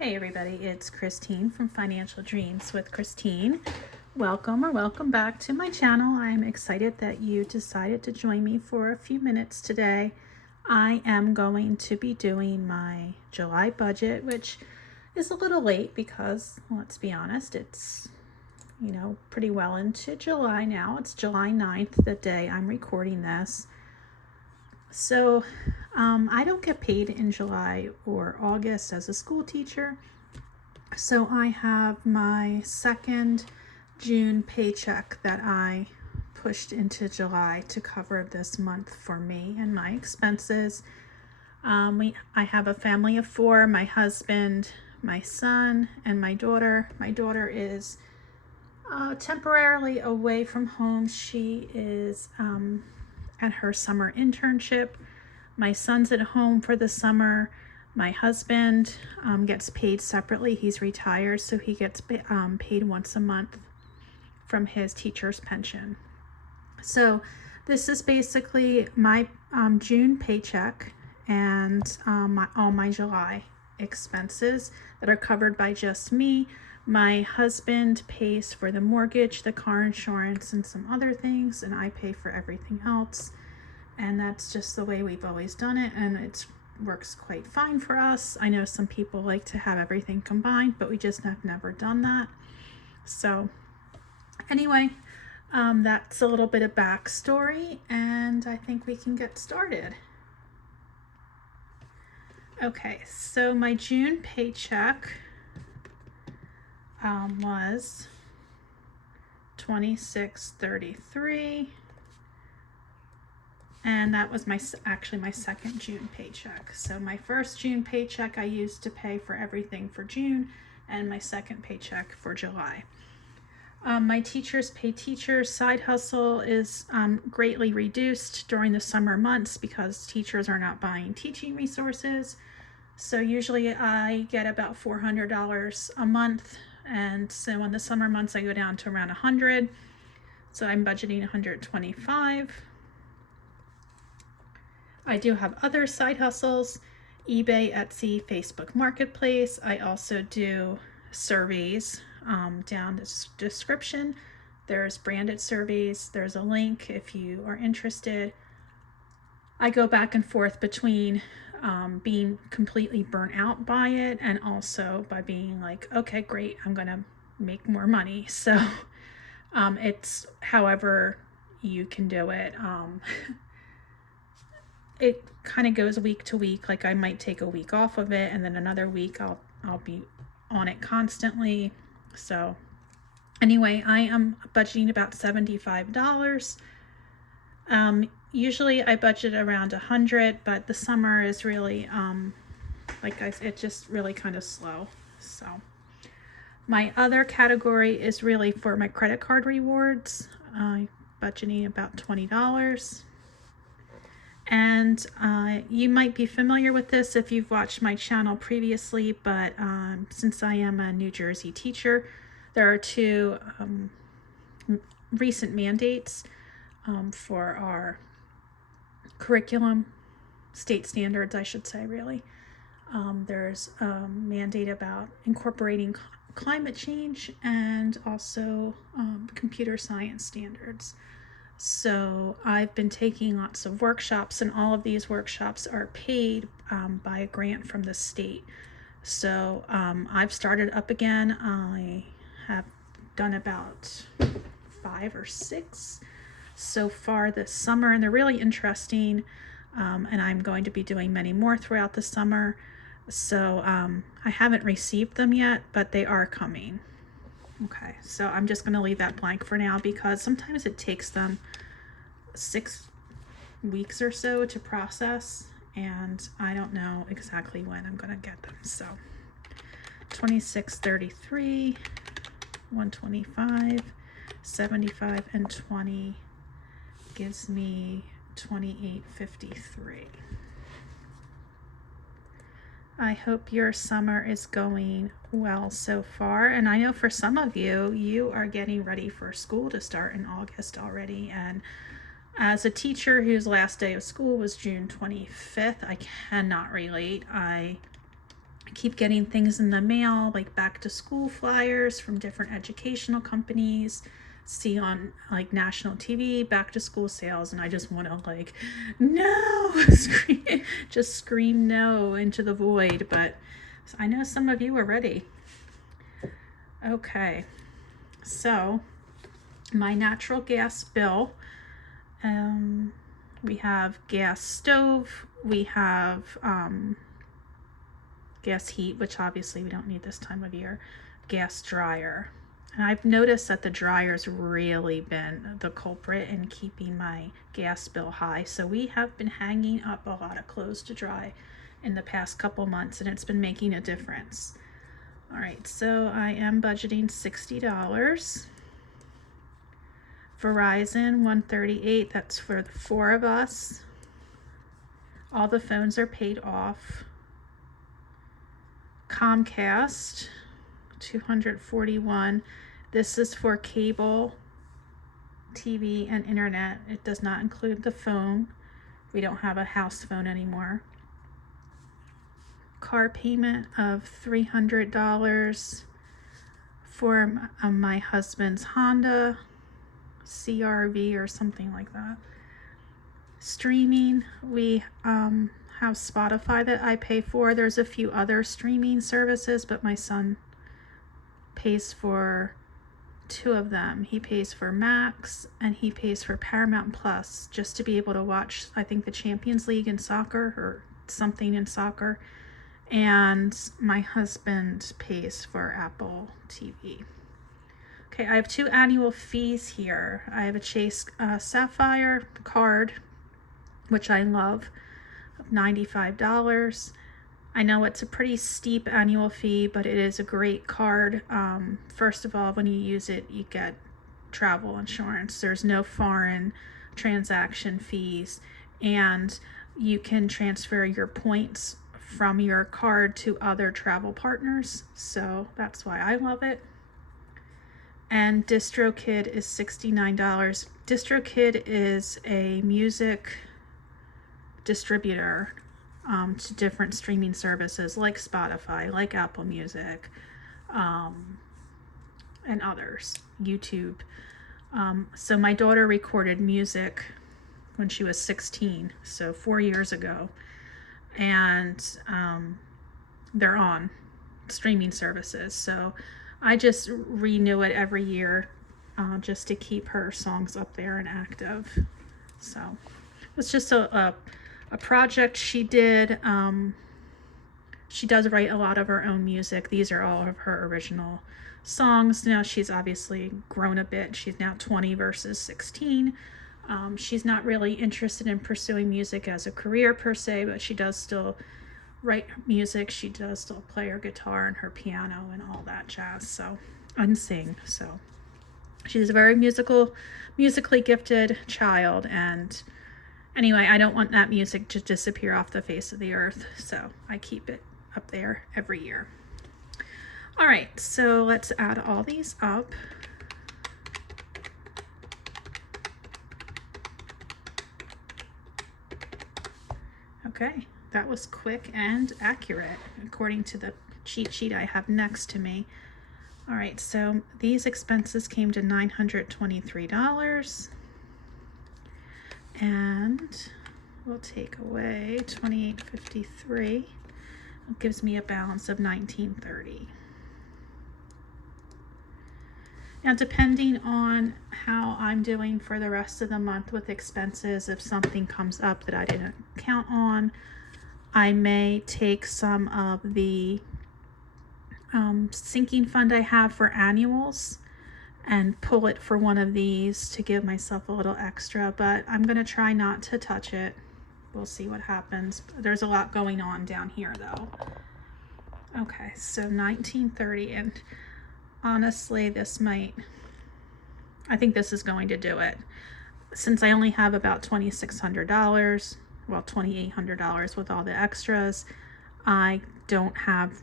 Hey everybody, it's Christine from Financial Dreams with Christine. Welcome back to my channel. I'm excited that you decided to join me for a few minutes today. I am going to be doing my July budget, which is a little late because, let's be honest, it's pretty well into July now. It's July 9th, the day I'm recording this. So I don't get paid in July or August as a school teacher. So I have my second June paycheck that I pushed into July to cover this month for me and my expenses. I have a family of four, my husband, my son, and my daughter. My daughter is temporarily away from home. She is at her summer internship. My son's at home for the summer. My husband gets paid separately. He's retired, so he gets paid once a month from his teacher's pension. So this is basically my June paycheck and all my July expenses that are covered by just me. My husband pays for the mortgage, the car insurance, and some other things, and I pay for everything else. And that's just the way we've always done it, and it works quite fine for us. I know some people like to have everything combined, but we just have never done that. So anyway, that's a little bit of backstory, and I think we can get started. Okay, so my June paycheck was $26.33, and that was actually my second June paycheck. So my first June paycheck I used to pay for everything for June, and my second paycheck for July. My teachers pay teachers side hustle is greatly reduced during the summer months because teachers are not buying teaching resources. So usually I get about $400 a month, and so in the summer months I go down to around $100. So I'm budgeting $125. I do have other side hustles: eBay, Etsy, Facebook Marketplace. I also do surveys down the description. There's branded surveys. There's a link if you are interested. I go back and forth between being completely burnt out by it and also by being like, okay, great, I'm gonna make more money. So it's however you can do it. It kind of goes week to week. Like I might take a week off of it, and then another week I'll be on it constantly. So anyway, I am budgeting about $75. Usually I budget around $100, but the summer is really it's just really kind of slow. So my other category is really for my credit card rewards. Budgeting about $20. And you might be familiar with this if you've watched my channel previously, but since I am a New Jersey teacher, there are two recent mandates for our curriculum, state standards, I should say, really. There's a mandate about incorporating climate change and also computer science standards. So I've been taking lots of workshops, and all of these workshops are paid by a grant from the state. So I've started up again. I have done about 5 or 6 so far this summer, and they're really interesting. And I'm going to be doing many more throughout the summer. So I haven't received them yet, but they are coming. Okay, so I'm just going to leave that blank for now because sometimes it takes them 6 weeks or so to process, and I don't know exactly when I'm going to get them. So $26.33, $125, $75, and $20 gives me $28.53. I hope your summer is going well so far. And I know for some of you, you are getting ready for school to start in August already. And as a teacher whose last day of school was June 25th, I cannot relate. I I keep getting things in the mail, like back to school flyers from different educational companies, see on like national TV, back to school sales, and I just want to like, no, just scream no into the void. But I know some of you are ready. Okay, so my natural gas bill, we have gas stove, we have gas heat, which obviously we don't need this time of year, gas dryer. And I've noticed that the dryer's really been the culprit in keeping my gas bill high. So we have been hanging up a lot of clothes to dry in the past couple months, and it's been making a difference. All right, so I am budgeting $60. Verizon, $138. That's for the 4 of us. All the phones are paid off. Comcast, $241. This is for cable, TV, and internet. It does not include the phone. We don't have a house phone anymore. Car payment of $300 for my husband's Honda CRV or something like that. Streaming, we have Spotify that I pay for. There's a few other streaming services, but my son pays for 2 of them. He pays for Max and he pays for Paramount Plus just to be able to watch, I think, the Champions League in soccer or something in soccer. And my husband pays for Apple TV. Okay, I have 2 annual fees here. I have a Chase Sapphire card, which I love, $95. I know it's a pretty steep annual fee, but it is a great card. First of all, when you use it, you get travel insurance. There's no foreign transaction fees, and you can transfer your points from your card to other travel partners. So that's why I love it. And DistroKid is $69. DistroKid is a music distributor to different streaming services like Spotify, like Apple Music, and others, YouTube. So my daughter recorded music when she was 16, so 4 years ago, and they're on streaming services. So I just renew it every year just to keep her songs up there and active. So it's just a project she did. She does write a lot of her own music. These are all of her original songs. Now she's obviously grown a bit. She's now 20 versus 16. She's not really interested in pursuing music as a career per se, but she does still write music. She does still play her guitar and her piano and all that jazz, so, and sing. So she's a very musically gifted child, and anyway, I don't want that music to disappear off the face of the earth, so I keep it up there every year. All right, so let's add all these up. Okay, that was quick and accurate according to the cheat sheet I have next to me. All right, so these expenses came to $923. And we'll take away $28.53. It gives me a balance of $19.30. Now, depending on how I'm doing for the rest of the month with expenses, if something comes up that I didn't count on, I may take some of the sinking fund I have for annuals and pull it for one of these to give myself a little extra, but I'm going to try not to touch it. We'll see what happens. There's a lot going on down here though. Okay, so $19.30, and honestly, I think this is going to do it. Since I only have about $2,600, well, $2,800 with all the extras, I don't have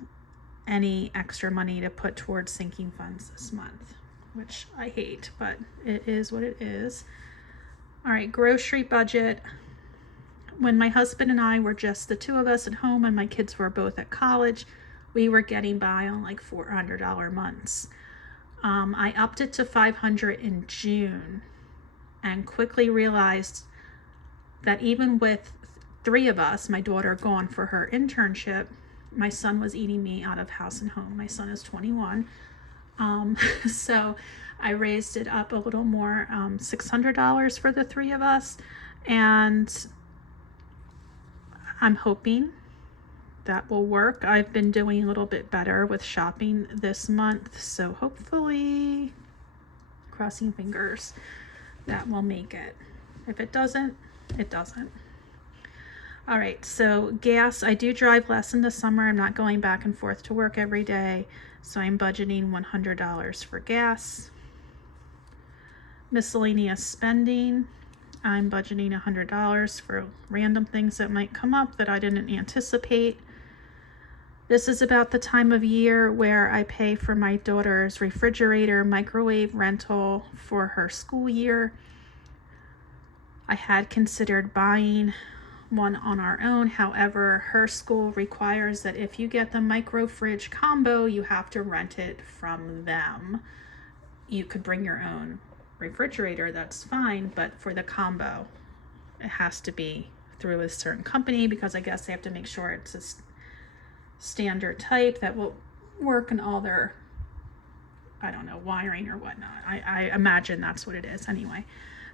any extra money to put towards sinking funds this month, which I hate, but it is what it is. All right, grocery budget. When my husband and I were just the 2 of us at home and my kids were both at college, we were getting by on like $400 months. I upped it to $500 in June and quickly realized that even with 3 of us, my daughter gone for her internship, my son was eating me out of house and home. My son is 21. So I raised it up a little more, $600 for the 3 of us. And I'm hoping that will work. I've been doing a little bit better with shopping this month. So hopefully, crossing fingers, that will make it. If it doesn't, it doesn't. All right, so gas, I do drive less in the summer. I'm not going back and forth to work every day, so I'm budgeting $100 for gas. Miscellaneous spending, I'm budgeting $100 for random things that might come up that I didn't anticipate. This is about the time of year where I pay for my daughter's refrigerator, microwave rental for her school year. I had considered buying one on our own. However, her school requires that if you get the micro fridge combo, you have to rent it from them. You could bring your own refrigerator, that's fine, but for the combo, it has to be through a certain company because I guess they have to make sure it's a standard type that will work in all their, I don't know, wiring or whatnot. I imagine that's what it is anyway.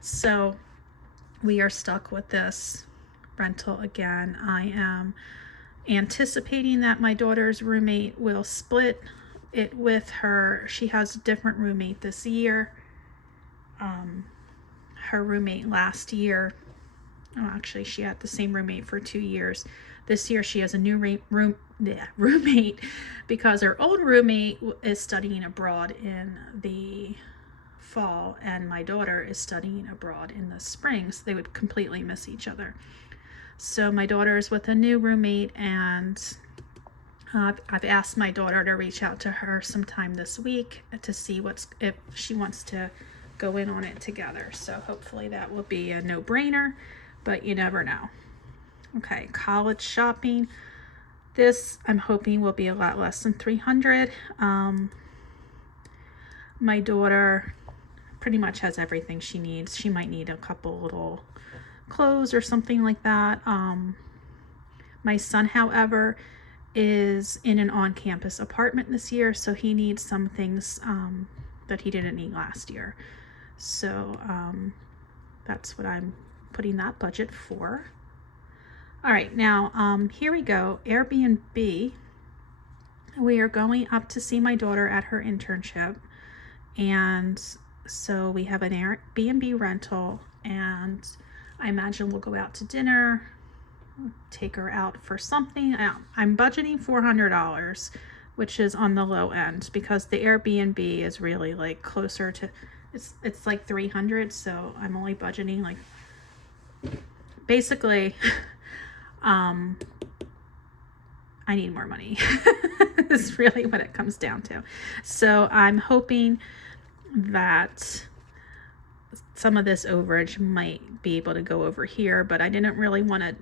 So we are stuck with this rental again. I am anticipating that my daughter's roommate will split it with her. She has a different roommate this year. Her roommate last year, actually she had the same roommate for 2 years. This year she has a new roommate because her old roommate is studying abroad in the fall and my daughter is studying abroad in the spring, so they would completely miss each other. So my daughter is with a new roommate, and I've asked my daughter to reach out to her sometime this week to see if she wants to go in on it together. So hopefully that will be a no-brainer, but you never know. Okay, college shopping. This I'm hoping will be a lot less than $300. My daughter pretty much has everything she needs. She might need a couple little clothes or something like that. My son, however, is in an on-campus apartment this year, so he needs some things that he didn't need last year. So that's what I'm putting that budget for. All right, now here we go. Airbnb. We are going up to see my daughter at her internship, and so we have an Airbnb rental, and I imagine we'll go out to dinner, take her out for something. I'm budgeting $400, which is on the low end because the Airbnb is really like closer to, it's like $300, so I'm only budgeting like, basically, I need more money. Is really what it comes down to. So I'm hoping that some of this overage might be able to go over here, but I didn't really want to,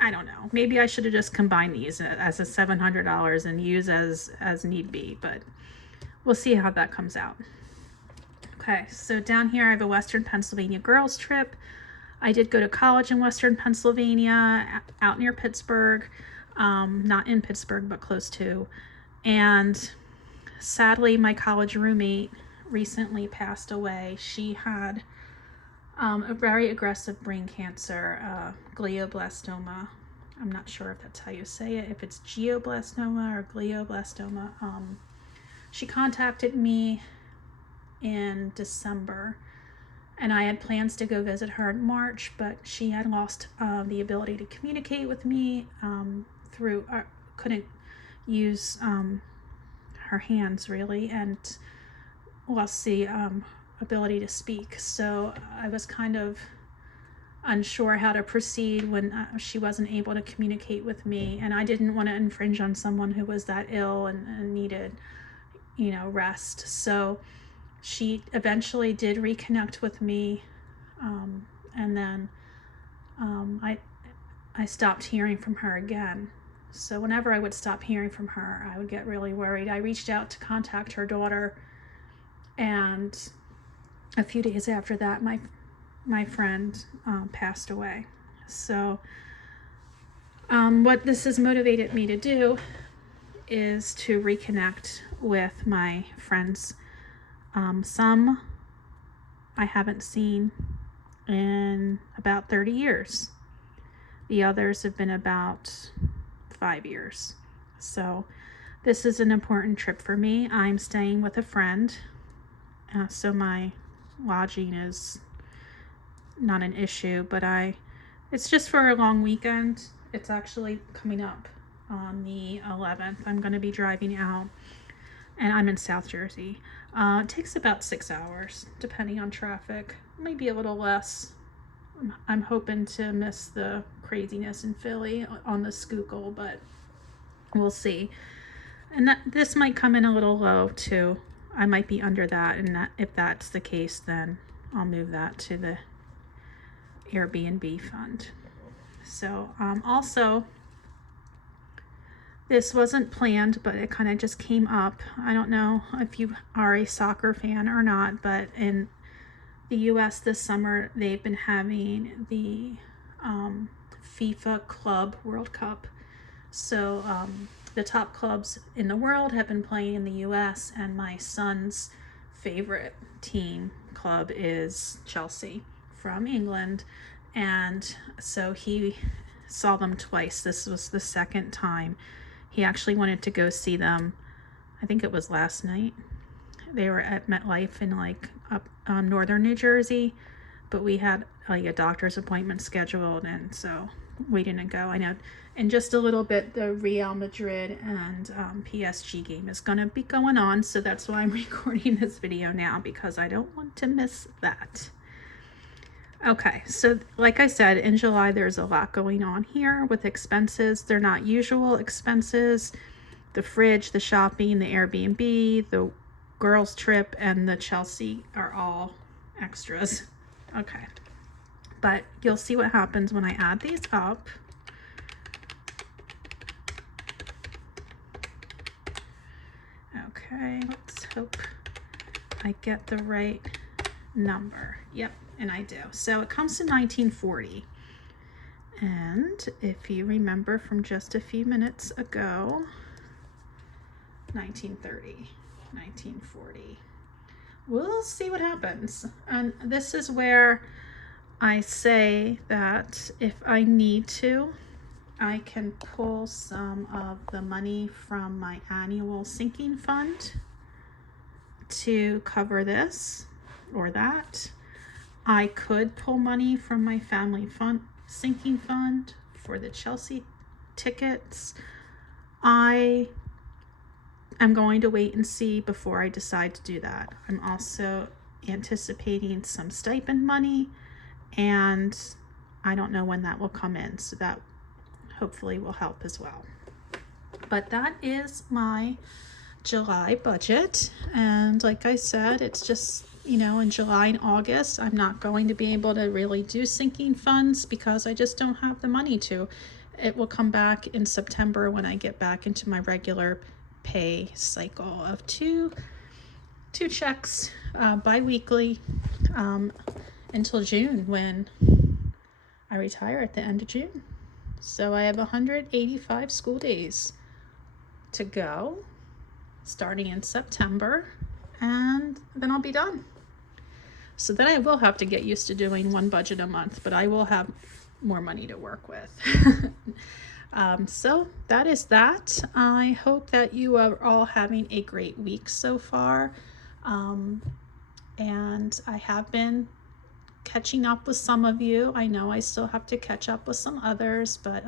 I don't know, maybe I should have just combined these as a $700 and use as need be, but we'll see how that comes out. Okay, so down here I have a Western Pennsylvania girls trip. I did go to college in Western Pennsylvania, out near Pittsburgh, not in Pittsburgh, but close to. And sadly, my college roommate recently passed away. She had a very aggressive brain cancer, glioblastoma. I'm not sure if that's how you say it, if it's glioblastoma or glioblastoma. She contacted me in December, and I had plans to go visit her in March, but she had lost the ability to communicate with me couldn't use her hands really, and lost the ability to speak. So I was kind of unsure how to proceed when she wasn't able to communicate with me, and I didn't want to infringe on someone who was that ill and needed, rest. So she eventually did reconnect with me, and then I stopped hearing from her again. So whenever I would stop hearing from her, I would get really worried. I reached out to contact her daughter, and a few days after that, my friend passed away. So what this has motivated me to do is to reconnect with my friends. Some I haven't seen in about 30 years. The others have been about 5 years. So this is an important trip for me. I'm staying with a friend, so my lodging is not an issue, but it's just for a long weekend. It's actually coming up on the 11th. I'm going to be driving out, and I'm in South Jersey. It takes about 6 hours, depending on traffic, maybe a little less. I'm hoping to miss the craziness in Philly on the Schuylkill, but we'll see. And this might come in a little low too. I might be under that, and if that's the case, then I'll move that to the Airbnb fund. So also, this wasn't planned, but it kind of just came up. I don't know if you are a soccer fan or not, but in the US this summer, they've been having the FIFA Club World Cup. So the top clubs in the world have been playing in the US, and my son's favorite team club is Chelsea from England. And so he saw them twice. This was the second time. He actually wanted to go see them. I think it was last night. They were at MetLife in like up northern New Jersey, but we had like a doctor's appointment scheduled, and so we didn't go. I know in just a little bit the Real Madrid and PSG game is going to be going on, so that's why I'm recording this video now, because I don't want to miss that. Okay, so like I said, in July there's a lot going on here with expenses. They're not usual expenses. The fridge, the shopping, the Airbnb, the girls trip, and the Chelsea are all extras. Okay, but you'll see what happens when I add these up. Okay, let's hope I get the right number. Yep, and I do. So it comes to 1940. And if you remember from just a few minutes ago, 1930, 1940. We'll see what happens. And this is where I say that if I need to, I can pull some of the money from my annual sinking fund to cover this or that. I could pull money from my family fund sinking fund for the Chelsea tickets. I am going to wait and see before I decide to do that. I'm also anticipating some stipend money, and I don't know when that will come in, so that hopefully will help as well. But that is my July budget, and like I said, it's just, you know, in July and August I'm not going to be able to really do sinking funds because I just don't have the money to. It will come back in September when I get back into my regular pay cycle of two checks bi-weekly until June, when I retire at the end of June. So I have 185 school days to go starting in September, and then I'll be done. So then I will have to get used to doing one budget a month, but I will have more money to work with. So that is that. I hope that you are all having a great week so far. And I have been catching up with some of you. I know I still have to catch up with some others, but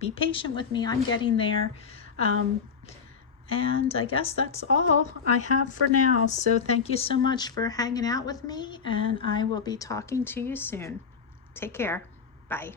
be patient with me. I'm getting there. And I guess that's all I have for now. So thank you so much for hanging out with me, and I will be talking to you soon. Take care. Bye.